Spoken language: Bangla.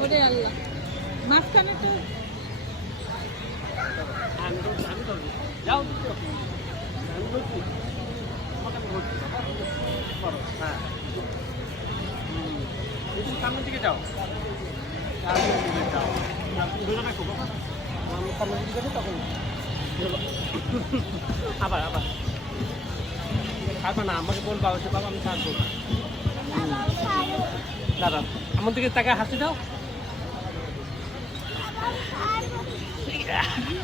ওরে আল্লাহ, মাঝখানে তো আমি তো যাও আমি বলছি তোমাকে আমি বলছি করো হ্যাঁ একটু সামনের দিকে যাও সামনের দিকে যাও দুজনে খুব আমি সামনের দিকে যাবো তখন আবার আবার থাকবে না আমাকে বলবা হচ্ছে বাবা আমি থাকবো দাদা আমার দিকে তাকে হাসি দাও